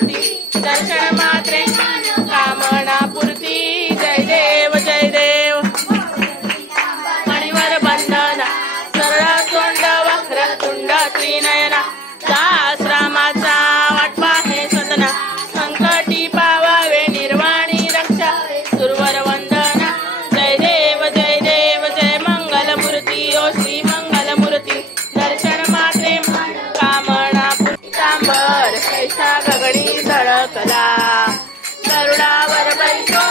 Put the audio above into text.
मूर्ती दर्शन मात्रे कामना पूर्ती जय देव जय देव मणिवर बंधना सरळ तोंड वक्र तुंड त्रिनयना सहस्रामाचा वाटवा हे सदना संकटी पावावे निर्वाणी रक्षा सुरवर वंदना जय देव जय मंगल मूर्ती ओ श्री मंगल मूर्ती दर्शन मात्रे कामना तांबर कैसा गगडी धडकला गरुडावर बैठो